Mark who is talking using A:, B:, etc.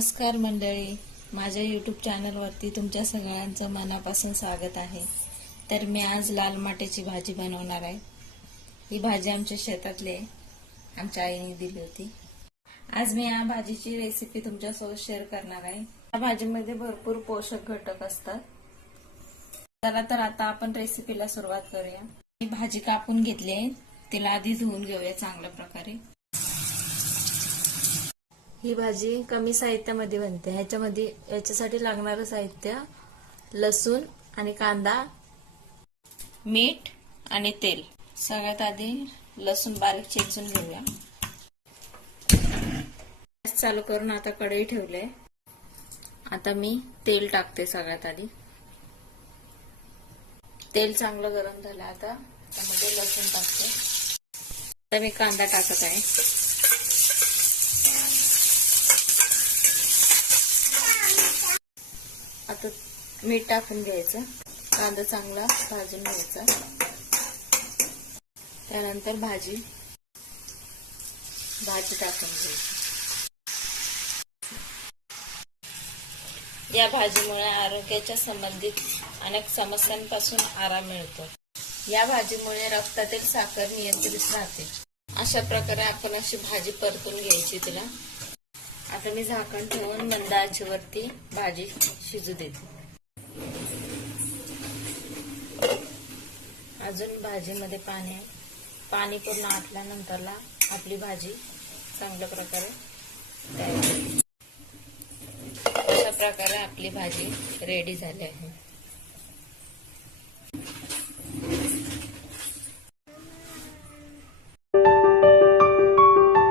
A: नमस्कार मंडळी माझ्या यूट्यूब चॅनलवरती तुमच्या सगळ्यांचं मनापासून स्वागत आहे. तर मी आज लाल माट्याची भाजी बनवणार आहे. ही भाजी आमच्या शेतातली आहे आमच्या आईने दिली होती. आज मी या भाजीची रेसिपी तुमच्यासोबत शेअर करणार आहे. या भाजीमध्ये भरपूर पोषक घटक असतात. चला तर आता आपण रेसिपीला सुरुवात करूया. मी भाजी कापून घेतली आहे. तिला आधी धुवून घेऊया चांगल्या प्रकारे. ही भाजी कमी साहित्यामध्ये बनते. ह्याच्यामध्ये याच्यासाठी लागणारं साहित्य लसूण आणि कांदा मीठ आणि तेल. सगळ्यात आधी लसूण बारीक चेचून घेऊया. गॅस चालू करून आता कढई ठेवले. आता मी तेल टाकते सगळ्यात आधी. तेल चांगलं गरम झालं आता. त्यामध्ये लसूण टाकते. आता मी कांदा टाकत आहे. आता मीठ टाकून घ्यायचं. कांदा चांगला भाजून घ्यायचा. त्यानंतर भाजी. भाजी टाकून घ्यायची. या भाजीमुळे आरोग्याच्या संबंधित अनेक समस्यांपासून आराम मिळतो. या भाजीमुळे रक्तातील साखर नियंत्रित राहते. अशा प्रकारे आपण अशी भाजी परतून घ्यायची तिला. आता मी झाकण ठेवून मंद आचेवरती भाजी शिजू देते. अजून भाजीमध्ये पाणी आहे. पाणी पूर्ण आटल्यानंतरला आपली भाजी चांगल्या प्रकारे अशा प्रकारे आपली भाजी रेडी झाली आहे.